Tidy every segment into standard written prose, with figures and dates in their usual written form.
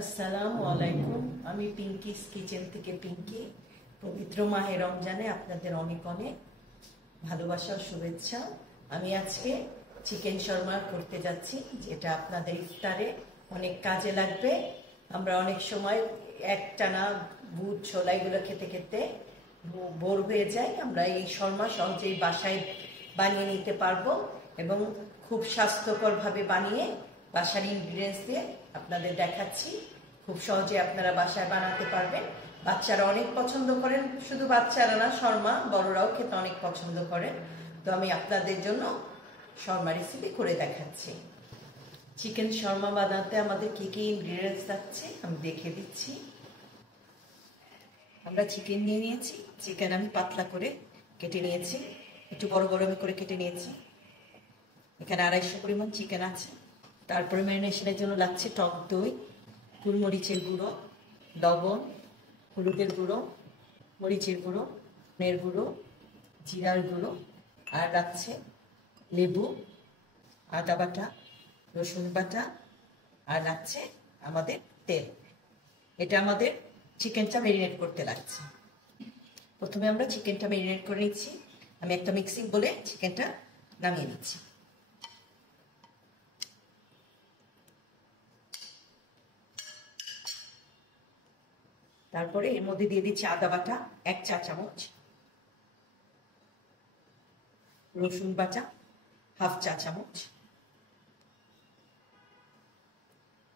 আসসালামু আলাইকুম। আমি পিঙ্কিস কিচেন থেকে পিঙ্কি। পবিত্র মাহে রমজানে আপনাদের অনেক অনেক ভালোবাসা ও শুভেচ্ছা। আমি আজকে চিকেন শর্মা করতে যাচ্ছি, যেটা আপনাদের ইফতারে অনেক কাজে লাগবে। আমরা অনেক সময় একটানা বুট ছোলা এগুলো খেতে খেতে বোর হয়ে যাই। আমরা এই শর্মা সহজেই বাসায় বানিয়ে নিতে পারবো এবং খুব স্বাস্থ্যকরভাবে বানিয়ে বাসার ইনগ্রিডিয়েন্টস দিয়ে আপনাদের দেখাচ্ছি। খুব সহজে আপনারা বাসায় বানাতে পারবেন। বাচ্চারা অনেক পছন্দ করেন, শুধু বাচ্চারা না, শর্মা বড়রাও খেতে অনেক পছন্দ করেন। তো আমি আপনাদের জন্য শর্মা রেসিপি করে দেখাচ্ছি। চিকেন শর্মা বানাতে আমাদের কি কি ইনগ্রিডিয়েন্টস লাগছে আমি দেখে দিচ্ছি। আমরা চিকেন নিয়ে নিয়েছি। চিকেন আমি পাতলা করে কেটে নিয়েছি, একটু বড় বড় করে কেটে নিয়েছি। এখানে 250 পরিমাণ চিকেন আছে। তারপরে ম্যারিনেশনের জন্য লাগছে টক দই, গোলমরিচের গুঁড়ো, লবণ, হলুদের গুঁড়ো, মরিচের গুঁড়ো, ধনের গুঁড়ো, জিরার গুঁড়ো, আর লাগছে লেবু, আদা বাটা, রসুন বাটা, আর লাগছে আমাদের তেল। এটা আমাদের চিকেনটা ম্যারিনেট করতে লাগছে। প্রথমে আমরা চিকেনটা ম্যারিনেট করে নিচ্ছি। আমি একটা মিক্সিং বলে চিকেনটা নামিয়ে নিচ্ছি। তারপরে এর মধ্যে দিয়ে দিচ্ছি আদা বাটা 1 চা চামচ, রসুন বাটা 1/2 চা চামচ,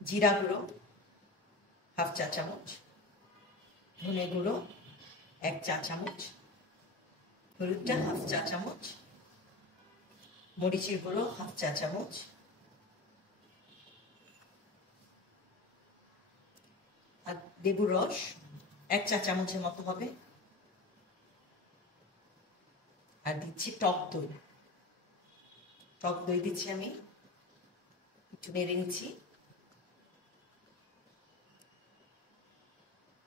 জিরা গুঁড়ো 1/2 চা চামচ, ধনে গুঁড়ো 1 চা চামচ, হলুদটা 1/2 চা চামচ, মরিচের গুঁড়ো 1/2 চা চামচ, আর লেবুর রস 1 চা চামচের মতো হবে। আর দিচ্ছি টক দই। টক দই দিচ্ছি আমি, একটু নেড়ে নিচ্ছি।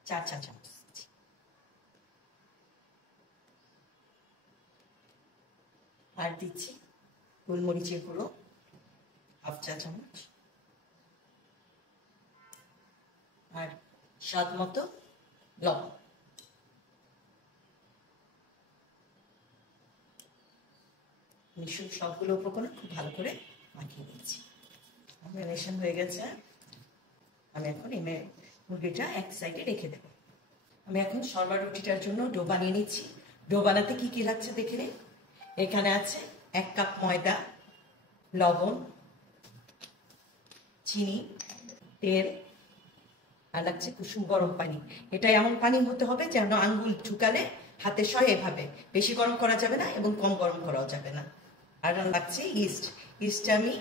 4 চা চামচ দিচ্ছি। আর দিচ্ছি গোলমরিচের গুঁড়ো 1/2 চা চামচ, আর স্বাদ মতো লবণ। সবগুলো উপকরণ খুব ভালো করে মাখিয়ে নিচ্ছি। ম্যারিনেশন হয়ে গেছে। আমি এখন এই মুরগিটা এক সাইডে রেখে দেব। আমি এখন শর্মা রুটিটার জন্য ডো বানিয়ে নিচ্ছি। ডো বানাতে কি কি লাগছে দেখে নিন। এখানে আছে 1 কাপ ময়দা, লবণ, চিনি, তেল, আর লাগছে কুসুম গরম পানি। এটা এমন পানি হতে হবে যেন আঙ্গুল ঢুকালে হাতে সয় এভাবে। বেশি গরম করা যাবে না এবং কম গরম করাও যাবে না। আর লাগছে ইস্ট। ইস্ট আমি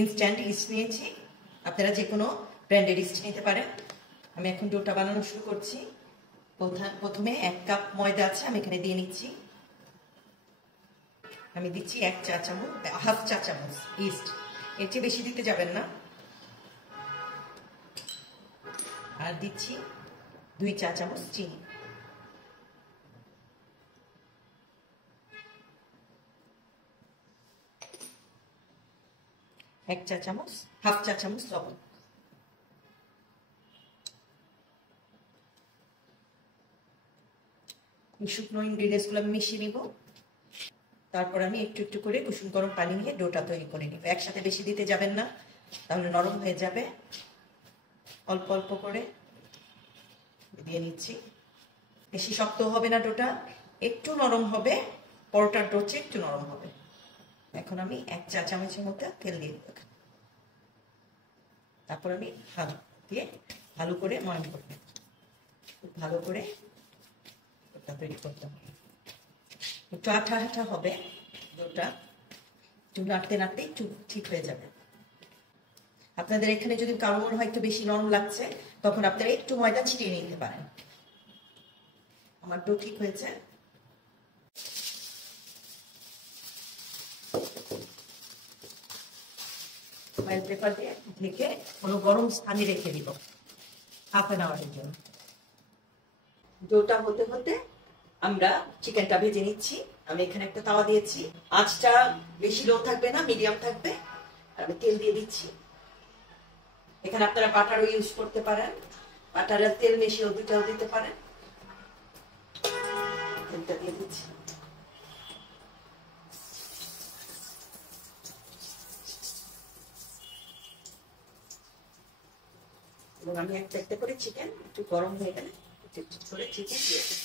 ইনস্ট্যান্ট ইস্ট নিয়েছি, আপনারা যে কোনো ব্র্যান্ডের ইস্ট নিতে পারেন। আমি এখন ডোটা বানানো শুরু করছি। প্রথমে 1 কাপ ময়দা আছে, আমি এখানে দিয়ে নিচ্ছি। আমি দিচ্ছি 1 চা চামচ, 1/2 চা চামচ ইস্ট। এর চেয়ে বেশি দিতে যাবেন না। আর দিচ্ছি 2 চা চামচ চিনি। এক চা চামচ, 1/2 চা চামচ লবণ। শুকনো ইনগ্রিডিয়েন্টস গুলো আমি মিশিয়ে নিব। তারপর আমি একটু একটু করে কুসুম গরম পানি নিয়ে ডোটা তৈরি করে নিব। একসাথে বেশি দিতে যাবেন না, তাহলে নরম হয়ে যাবে। অল্প অল্প করে দিয়ে নিচ্ছি। বেশি শক্ত হবে না ডোটা, একটু নরম হবে। পরোটার ডো চেয়ে একটু নরম হবে। এখন আমি 1 চা চামচের মধ্যে তেল দিয়ে দেব। তারপর আমি হাত দিয়ে ভালো করে ময়ান করে নেব। ভালো করে ডোটা তৈরি করতে হবে। একটু আঠা আঠা হবে ডোটা, একটু নাড়তে নাড়তে একটু ঠিক হয়ে যাবে। আপনাদের এখানে যদি কারো মনে হয় একটু বেশি নরম লাগছে, তখন আপনারা একটু ময়দা ছিটিয়ে নিতে পারেন। আমার ডো ঠিক হয়েছে। অয়েল পেপার দিয়ে ঢেকে কোনো গরম স্থানে রেখে দিব হাফ অ্যান আওয়ারের জন্য। ডোটা হতে হতে আমরা চিকেনটা ভেজে নিচ্ছি। আমি এখানে একটা তাওয়া দিয়েছি, আঁচটা বেশি লো থাকবে না, মিডিয়াম থাকবে। আর আমি তেল দিয়ে দিচ্ছি। এখানে আপনারা বাটারও ইউজ করতে পারেন, বাটার আর তেল মিশিয়েও দুটাও দিতে পারেন। তেলটা দিয়ে দিচ্ছি। এবং আমি একটা একটা করে চিকেন একটু গরম হয়ে গেলে করে চিকেন দিয়ে দিই।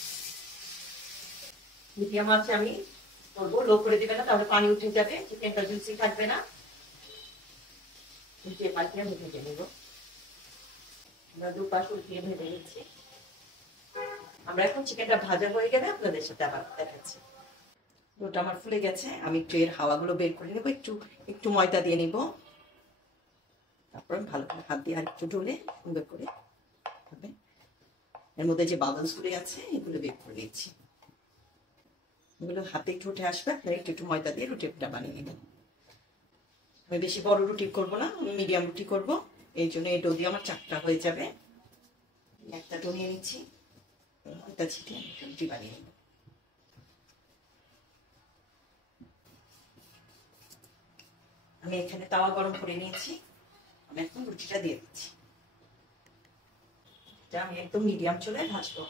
মিডিয়াম আছে আমি করবো, লো করে দিবে না, তাহলে পানি উঠে যাবে, চিকেনটা জুসি থাকবে না। উল্টিয়ে পাল্টিয়ে আমি ভেজে নেব। আমরা দুপাশ উল্টিয়ে ভেজে নিচ্ছি। আমরা এখন চিকেনটা ভাজা হয়ে গেলে আপনাদের সাথে আবার দেখাচ্ছি। ওটা আমার ফুলে গেছে, আমি একটু এর হাওয়াগুলো বের করে নেবো, একটু একটু ময়দা দিয়ে নিব। তারপর ভালো করে হাত দিয়ে আর একটু ঢলে সুন্দর করে এর মধ্যে যে বাবলস গুলো আছে এগুলো বের করে নিচ্ছি। এগুলো হাতে একটু উঠে আসবে, আপনারা একটু একটু ময়দা দিয়ে রুটিটা বানিয়ে নেবেন। আমি বেশি বড় রুটি করবো না, মিডিয়াম রুটি করবো, এই জন্য এই ডো দিয়ে আমার 4টা হয়ে যাবে। একটা ডো নিয়ে নিচ্ছি, ময়দা ছিটিয়ে রুটি বানিয়ে নেব। আমি এখানে তাওয়া গরম করে নিয়েছি, আমি এখন রুটিটা দিয়ে দিচ্ছি। আমি একদম মিডিয়াম চুলায় ভাজবো,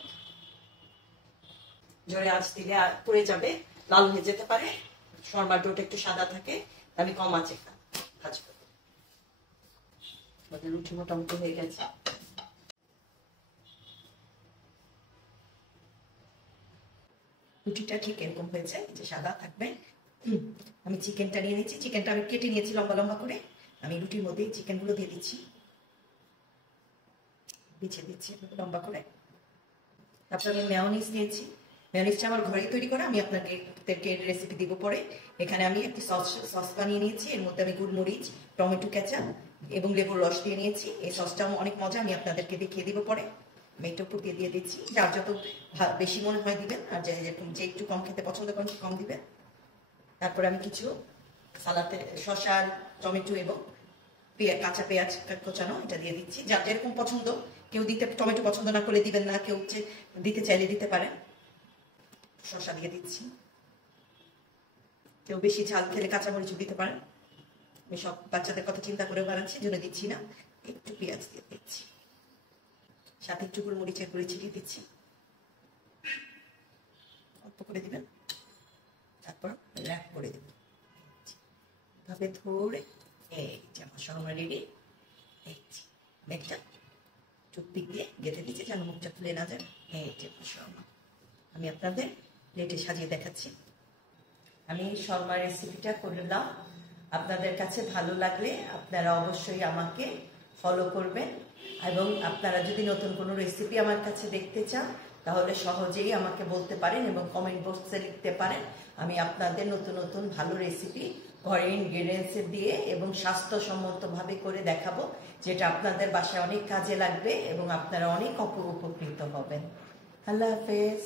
জোরে আঁচ দিলে পড়ে যাবে, লাল হয়ে যেতে পারে। শর্মার ডোটা একটু সাদা থাকে, আমি কম আঁচে ভাজবো। রুটি মোটামুটি হয়ে গেছে। রুটিটা ঠিক এরকম হয়েছে, যে সাদা থাকবে। আমি চিকেনটা নিয়ে নিচ্ছি, চিকেনটা আমি কেটে নিয়েছি লম্বা লম্বা করে। আমি রুটির মধ্যে চিকেনগুলো দিয়ে দিচ্ছি, বিছিয়ে দিচ্ছি লম্বা করে। তারপর আমি মেয়োনিজ নিয়েছি, মেয়োনিজটা আমার ঘরেই তৈরি করা, আমি আপনাদেরকে রেসিপি দিব পরে। এখানে আমি একটি সস বানিয়ে নিয়েছি, এর মধ্যে আমি গোলমরিচ, টমেটো কেচাপ এবং লেবুর রস দিয়ে নিয়েছি। এই সসটাও অনেক মজা, আমি আপনাদেরকে দেখিয়ে দিব পরে। আমি এটা উপর দিয়ে দিচ্ছি, যার যত বেশি মনে হয় দিবেন, আর যে একটু কম খেতে পছন্দ করেন কম দিবেন। তারপরে আমি কিছু সালাতে শসা, টমেটো এবং কাঁচা পেঁয়াজ কোচানো এটা দিয়ে দিচ্ছি, যার যেরকম পছন্দ। কেউ দিতে টমেটো পছন্দ না করলে দিবেন না, কেউ দিতে চাইলে দিতে পারেন। শসা দিয়ে দিচ্ছি, কেউ বেশি ঝাল খেলে কাঁচামরিচ দিতে পারেন। আমি সব বাচ্চাদের কথা চিন্তা করে বানাচ্ছি, জন্য দিচ্ছি না। একটু পেঁয়াজ দিয়ে দিচ্ছি, সাথে একটু গোলমরিচের গুঁড়ি ছিটিয়ে দিচ্ছি, অল্প করে দিবেন। তারপর র্যাপ করে দেবেন ভাবে ধরে। এই যে আমার শর্মা রেডি। এই যে একটা টুথপিক দিয়ে গেঁথে দিচ্ছি যেন মুখটা তুলে না যায়। এই যে শর্মা আমি আপনাদের প্লেটে সাজিয়ে দেখাচ্ছি। আমি শর্মা রেসিপিটা করলাম, আপনাদের কাছে ভালো লাগলে আপনারা অবশ্যই আমাকে ফলো করবেন, এবং আপনারা যদি নতুন কোনো রেসিপি আমার কাছে দেখতে চান তাহলে সহজেই আমাকে বলতে পারেন এবং কমেন্ট বক্সে লিখতে পারেন। আমি আপনাদের নতুন নতুন ভালো রেসিপি ঘরের ইনগ্রেডিয়েন্টস দিয়ে এবং স্বাস্থ্যসম্মতভাবে করে দেখাবো, যেটা আপনাদের বাসায় অনেক কাজে লাগবে এবং আপনারা অনেক উপকৃত হবেন। আল্লাহ হাফেজ।